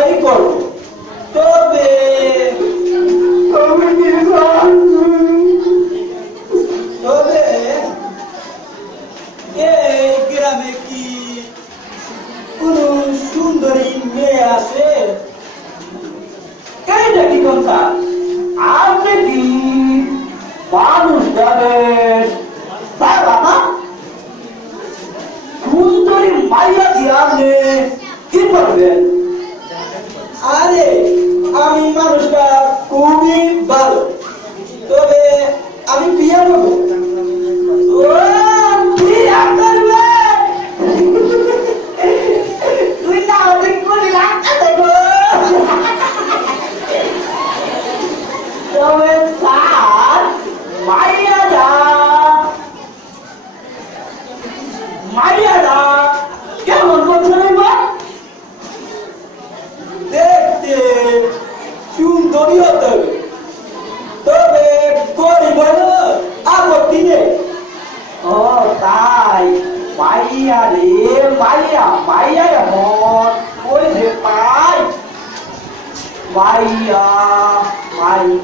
বিবাহই করবো। তবে তবে এই গ্রামে কি কোন সুন্দরী মেয়ে আছে? কেটা কি কথা? আপনি কি মানুষ যাবেন বাবা? সুন্দরী মাইয়া দিয়ে আপনি কি করবেন? আরে আমি মানুষটা খুবই ভালো, তবে আমি বিয়ে করবো। বিয়ে করবে? তুই না অনেক করে রাখতে দেবো। তবে স্যার মাইয়ারা কেমন করছে দেখতে সুন্দরী হতে হবে, তবে গরিব হলো আপত্তি নেই। ও তাই মাইয়া রে মাইয়া মাইয়া এমন ওই যে পাই মাইয়া মাইয়া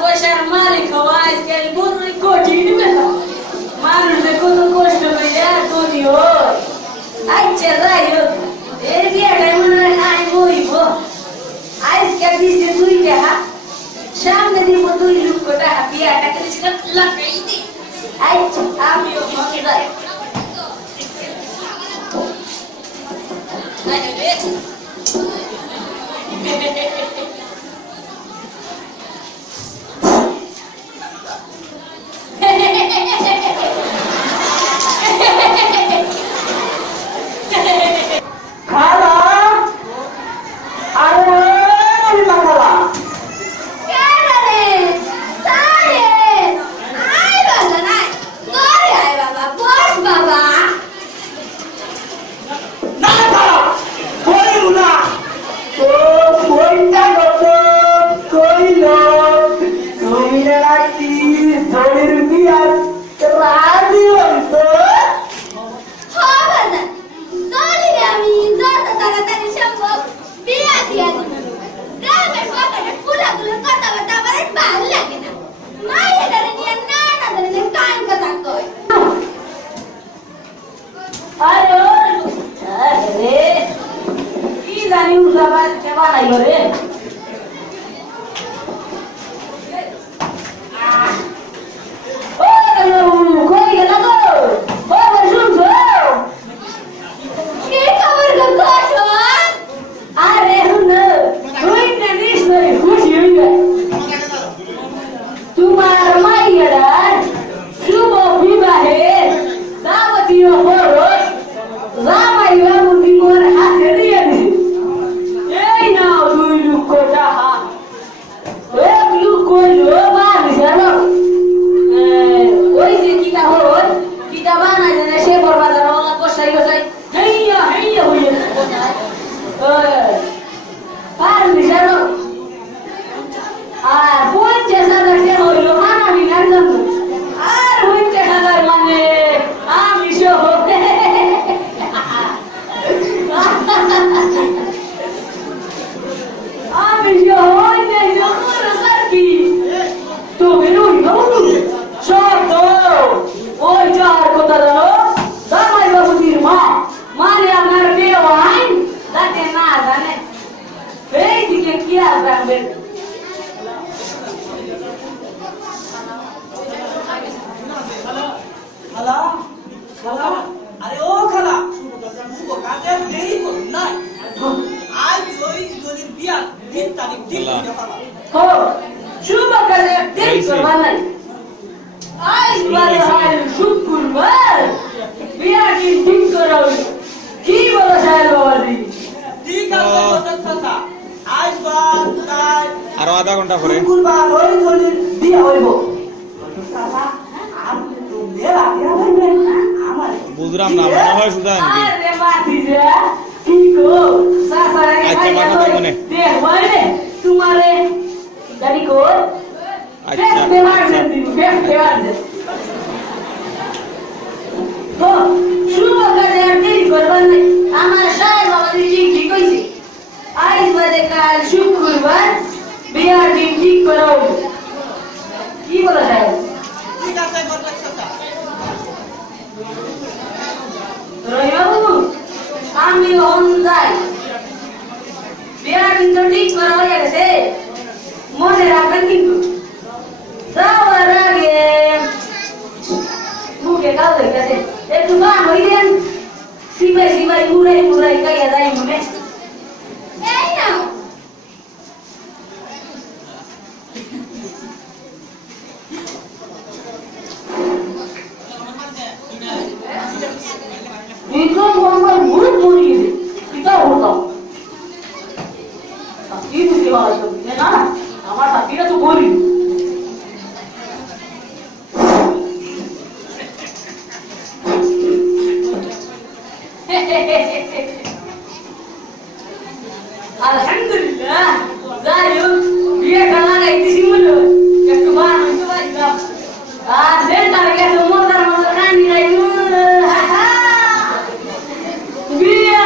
পয়সার মালিক হওয়া আজকাল বড়ই কঠিন ব্যাপার মানুষের কত কষ্ট হইলে তুমিও আচ্ছা যাই হোক এই বিয়েটাই মনে হয় আমি মরিব আজকাল দিচ্ছে 2 টাকা সামনে দিব 2 লক্ষ টাকা বিয়েটা করেছিলাম লাগাই দি আচ্ছা আমিও মনে যাই আরো আধা ঘন্টা পরে বুঝলাম না মনে হয় শুধু আচ্ছা মাথা তো মনে আমার সাহেব বাবা ঠিক হয়েছে আজ বাদে কাল শুক্রবার বিয়ার দিন ঠিক করা হবে কি বলা যায় আমি যাই বিয়ার দিন তো ঠিক করা হয়ে গেছে মনে রাখবেন কিন্তু যাওয়ার আগে মুখে কাল হয়ে গেছে একটু গান হয়ে দেন সিপাই মুড়াই কাইয়া যায় মনে আমার সাথীরা তো বলি আলহামদুলিল্লাহ যাই হোক বিয়ে খানা গাইতেছি মনে একটু গান হইতে পারিলাম আর সেটার গেছে মজার মজার কাহিনী গাইল বিয়ে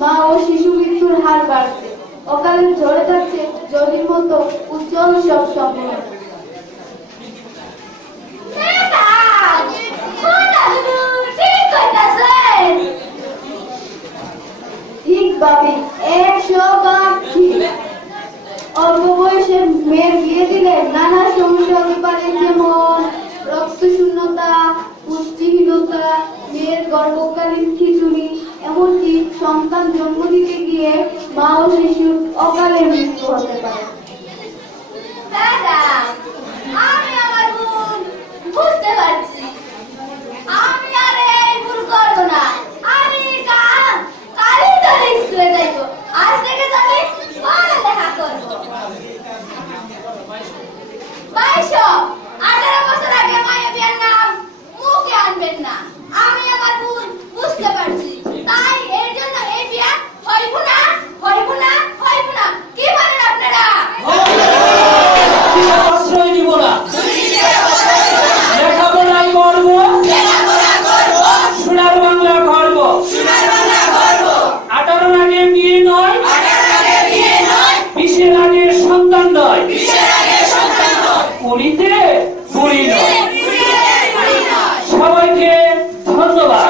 মা ও শিশু মৃত্যুর হার বাড়ছে। অকালে ঝরে যাচ্ছে জলির মতো উজ্জ্বল সব স্বপ্ন। ঠিক ভাবি, 100 বার ঠিক। অল্প বয়সে মেয়ের বিয়ে দিলে নানা সমস্যা হতে পারে, যেমন রক্ত শূন্যতা, পুষ্টিহীনতা, মেয়ের গর্ভকালীন খিচুড়ি, এমনকি সন্তান জন্ম দিতে গিয়ে মা ও শিশুর অকালে মৃত্যু হতে পারে। আমি আমার ভুল বুঝতে পারছি। আমি আর এই ভুল করবো না। আমি কালই তো স্কুলে যাইবো। আজ থেকে যাবে পড়ালেখা করবো। 18 বছর আগে মায়ের বিয়ের নাম মুখে আনবেন না। আমি আমার ভুল বুঝতে পারছি, তাই এর জন্য এই বিয়ে হইব না, হইব না, হইব না। কি বলেন আপনারা? আশ্রয় দিব না, লেখাপড়াই করব, সোনার বাংলা করব। 18 আগে বিয়ে নয়, 20 আগে সন্তান নয়, পুরীতে পুরী নয়। সবাইকে ধন্যবাদ।